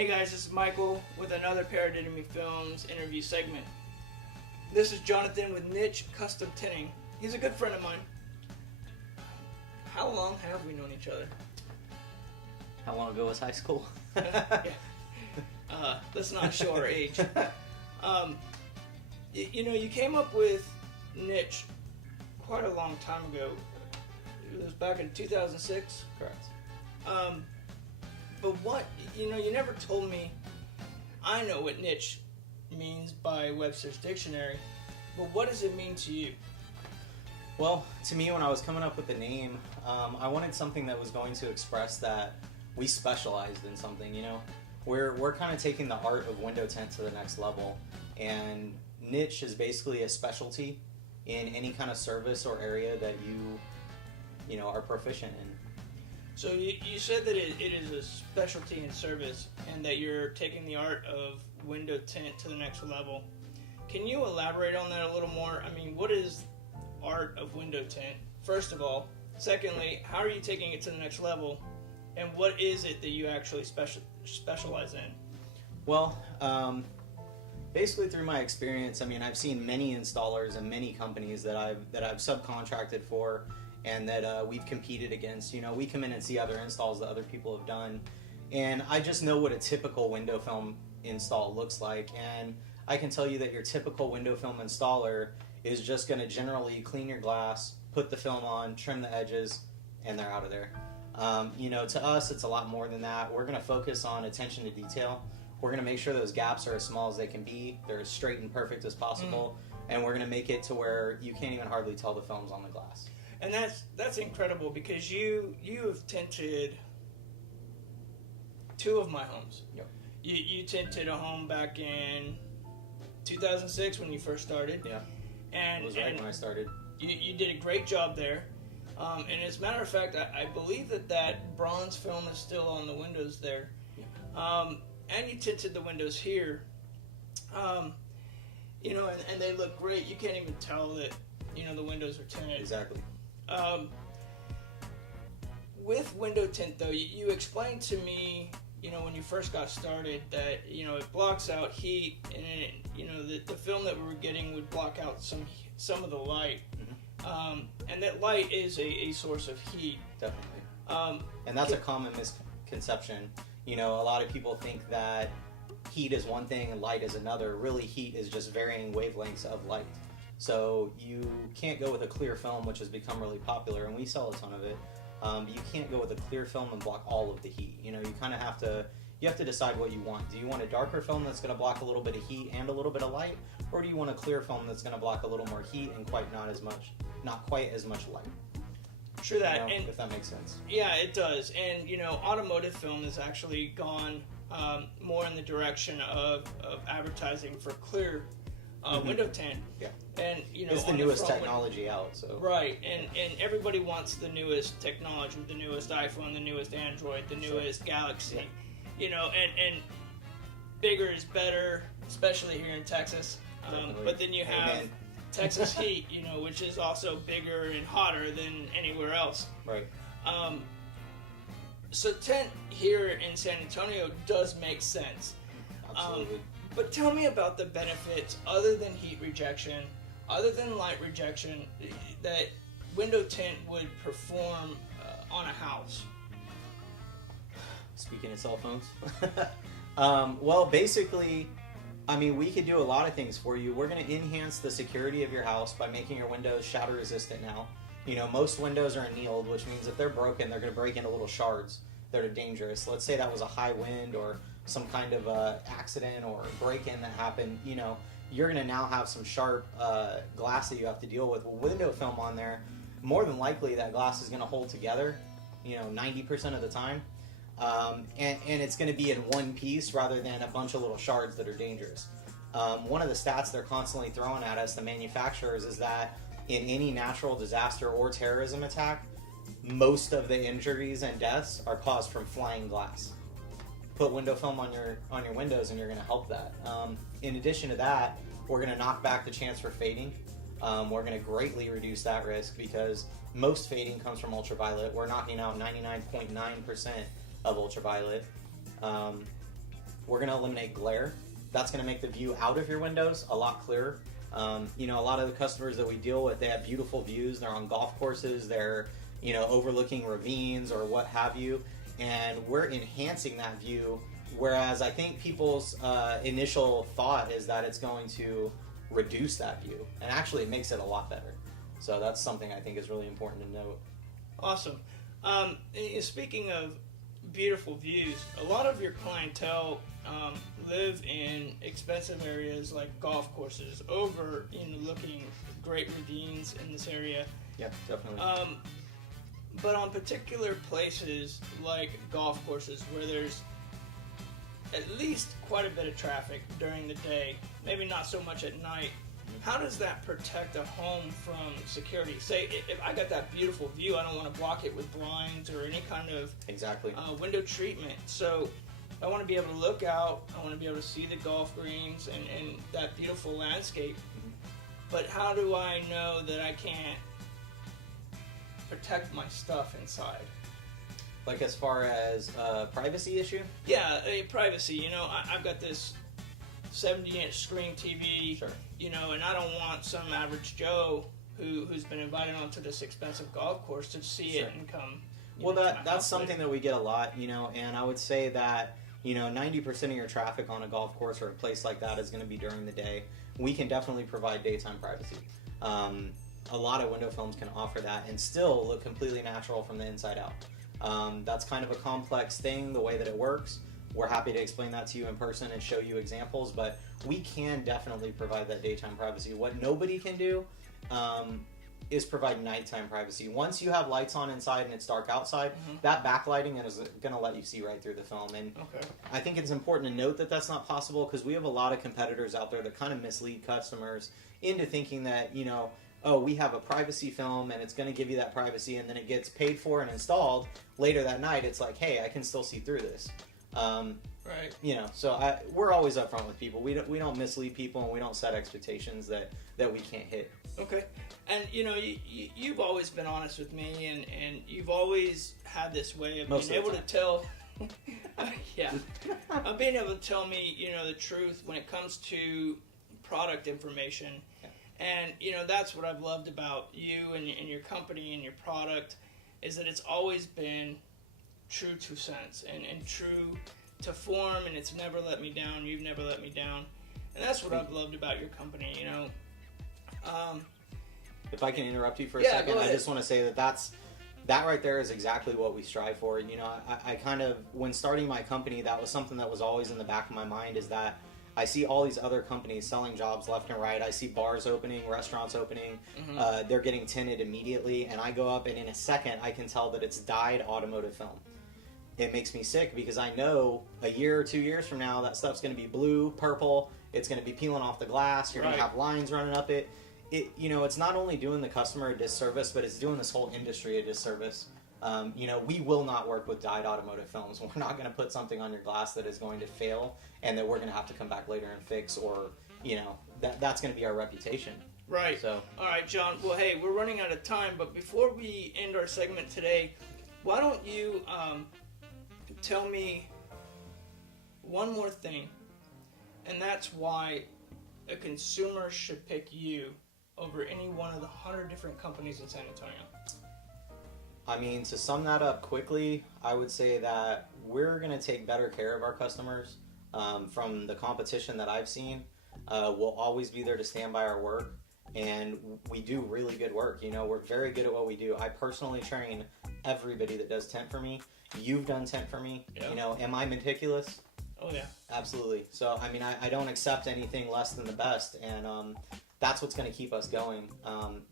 Hey guys, this is Michael with another Paradiddemy Films interview segment. This is Jonathan with Niche Custom Tinting. He's a good friend of mine. How long have we known each other? How long ago was high school? Let's not show our age. You came up with Niche quite a long time ago. It was back in 2006. Correct. But what, you never told me. I know what niche means by Webster's Dictionary, but what does it mean to you? Well, to me, when I was coming up with the name, I wanted something that was going to express that we specialized in something, We're kind of taking the art of window tint to the next level, and niche is basically a specialty in any kind of service or area that you are proficient in. So you said that it is a specialty in service and that you're taking the art of window tint to the next level. Can you elaborate on that a little more? I mean, what is art of window tint, first of all? Secondly, how are you taking it to the next level? And what is it that you actually specialize in? Well, basically through my experience, I've seen many installers and many companies that I've subcontracted for and that we've competed against. We come in and see other installs that other people have done, and I just know what a typical window film install looks like, and I can tell you that your typical window film installer is just going to generally clean your glass, put the film on, trim the edges, and they're out of there. To us, it's a lot more than that. We're going to focus on attention to detail. We're going to make sure those gaps are as small as they can be, they're as straight and perfect as possible, and we're going to make it to where you can't even hardly tell the film's on the glass. And that's incredible, because you have tinted two of my homes. Yep. You tinted a home back in 2006 when you first started. Yeah. And it was right when I started. You did a great job there. And as a matter of fact, I believe that bronze film is still on the windows there. Yeah. And you tinted the windows here. And they look great. You can't even tell that, the windows are tinted. Exactly. With window tint, though, you explained to me, when you first got started, that it blocks out heat, and the film that we were getting would block out some of the light, and that light is a source of heat. Definitely. And that's a common misconception. A lot of people think that heat is one thing and light is another. Really, heat is just varying wavelengths of light. So you can't go with a clear film, which has become really popular, and we sell a ton of it. You can't go with a clear film and block all of the heat. You kind of have to decide what you want. Do you want a darker film that's going to block a little bit of heat and a little bit of light, or do you want a clear film that's going to block a little more heat and not quite as much light? True that, and if that makes sense. Yeah, it does. And automotive film has actually gone more in the direction of advertising for clear window tint. Yeah. And it's the newest technology out, so right, and everybody wants the newest technology, the newest iPhone, the newest Android, the newest Galaxy. Yeah. And bigger is better, especially here in Texas. But then you have Texas heat, which is also bigger and hotter than anywhere else. Right. So tint here in San Antonio does make sense. Absolutely. But tell me about the benefits, other than heat rejection, other than light rejection, that window tint would perform on a house. Speaking of cell phones. Well, basically, we could do a lot of things for you. We're going to enhance the security of your house by making your windows shatter resistant now. Most windows are annealed, which means if they're broken, they're going to break into little shards that are dangerous. Let's say that was a high wind or some kind of accident or break-in that happened, you're going to now have some sharp glass that you have to deal with. With window film on there, more than likely that glass is going to hold together, 90% of the time. And it's going to be in one piece rather than a bunch of little shards that are dangerous. One of the stats they're constantly throwing at us, the manufacturers, is that in any natural disaster or terrorism attack, most of the injuries and deaths are caused from flying glass. Put window film on your windows and you're going to help that. In addition to that, we're going to knock back the chance for fading. We're going to greatly reduce that risk because most fading comes from ultraviolet. We're knocking out 99.9% of ultraviolet. we're going to eliminate glare. That's going to make the view out of your windows a lot clearer. You know, a lot of the customers that we deal with, they have beautiful views. They're on golf courses. They're, you know, overlooking ravines or what have you. And we're enhancing that view. Whereas I think people's initial thought is that it's going to reduce that view. And actually, it makes it a lot better. So that's something I think is really important to note. Awesome. Speaking of beautiful views, a lot of your clientele live in expensive areas like golf courses, overlooking great ravines in this area. Yeah, definitely. But on particular places like golf courses where there's at least quite a bit of traffic during the day, maybe not so much at night, how does that protect a home from security? Say, if I got that beautiful view, I don't want to block it with blinds or any kind of exactly window treatment. So I want to be able to look out. I want to be able to see the golf greens and that beautiful landscape. But how do I know that I can't protect my stuff inside? Like as far as privacy issue? Yeah, privacy. You know, I've got this 70-inch screen TV, Sure. you know, and I don't want some average Joe who's been invited onto this expensive golf course to see Sure. it and come. Well, that's something that we get a lot, you know, and I would say that, you know, 90% of your traffic on a golf course or a place like that is going to be during the day. We can definitely provide daytime privacy. A lot of window films can offer that and still look completely natural from the inside out. That's kind of a complex thing, the way that it works. We're happy to explain that to you in person and show you examples, but we can definitely provide that daytime privacy. What nobody can do is provide nighttime privacy. Once you have lights on inside and it's dark outside, that backlighting is going to let you see right through the film. And I think it's important to note that that's not possible because we have a lot of competitors out there that kind of mislead customers into thinking that, you know, oh, we have a privacy film and it's going to give you that privacy, and then it gets paid for and installed later that night. It's like, hey, I can still see through this. Right. You know, so we're always upfront with people. We don't mislead people, and we don't set expectations that we can't hit. Okay. And, you know, you've always been honest with me, and you've always had this way of being able to tell... yeah. Of being able to tell me, you know, the truth when it comes to product information. Yeah. And, you know, that's what I've loved about you and your company and your product, is that it's always been true to sense and true to form, and it's never let me down. You've never let me down. And that's what I've loved about your company, you know. If I can interrupt you for a second, I just want to say that right there is exactly what we strive for. You know, I kind of, when starting my company, that was something that was always in the back of my mind, is that I see all these other companies selling jobs left and right. I see bars opening, restaurants opening. They're getting tinted immediately, and I go up, and in a second, I can tell that it's dyed automotive film. It makes me sick because I know a year or 2 years from now that stuff's going to be blue, purple. It's going to be peeling off the glass. You're going to have lines running up it. You know, it's not only doing the customer a disservice, but it's doing this whole industry a disservice. You know, we will not work with dyed automotive films. We're not going to put something on your glass that is going to fail and that we're going to have to come back later and fix, or, you know, that's going to be our reputation. Right. So, all right, John. Well, hey, we're running out of time, but before we end our segment today, why don't you tell me one more thing, and that's why a consumer should pick you over any one of the 100 different companies in San Antonio. I mean, to sum that up quickly, I would say that we're going to take better care of our customers. From the competition that I've seen, we'll always be there to stand by our work, and we do really good work. You know, we're very good at what we do. I personally train everybody that does tent for me. You've done tent for me. Yeah. You know, am I meticulous? Oh, yeah. Absolutely. So, I mean, I don't accept anything less than the best, and that's what's going to keep us going.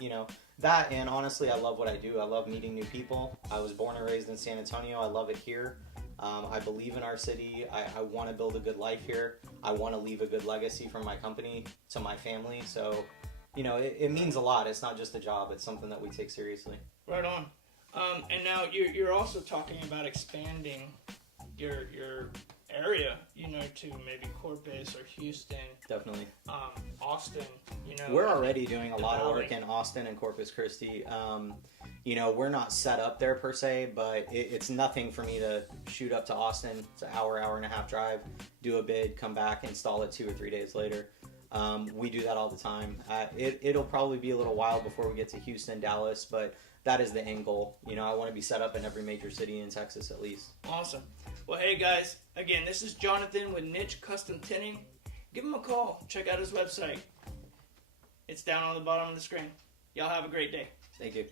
You know, that, and honestly, I love what I do. I love meeting new people. I was born and raised in San Antonio. I love it here. I believe in our city. I want to build a good life here. I want to leave a good legacy from my company to my family. So, you know, it means a lot. It's not just a job. It's something that we take seriously. Right on. And now you're also talking about expanding your area, you know, to maybe Corpus or Houston. Definitely. Austin, you know. We're already doing a lot of work in Austin and Corpus Christi. You know, we're not set up there per se, but it's nothing for me to shoot up to Austin. It's an hour and a half drive, do a bid, come back, install it 2 or 3 days later. We do that all the time. It'll probably be a little while before we get to Houston, Dallas, but that is the end goal. You know, I want to be set up in every major city in Texas at least. Awesome. Well, hey guys, again, this is Jonathan with Niche Custom Tinting. Give him a call. Check out his website. It's down on the bottom of the screen. Y'all have a great day. Thank you.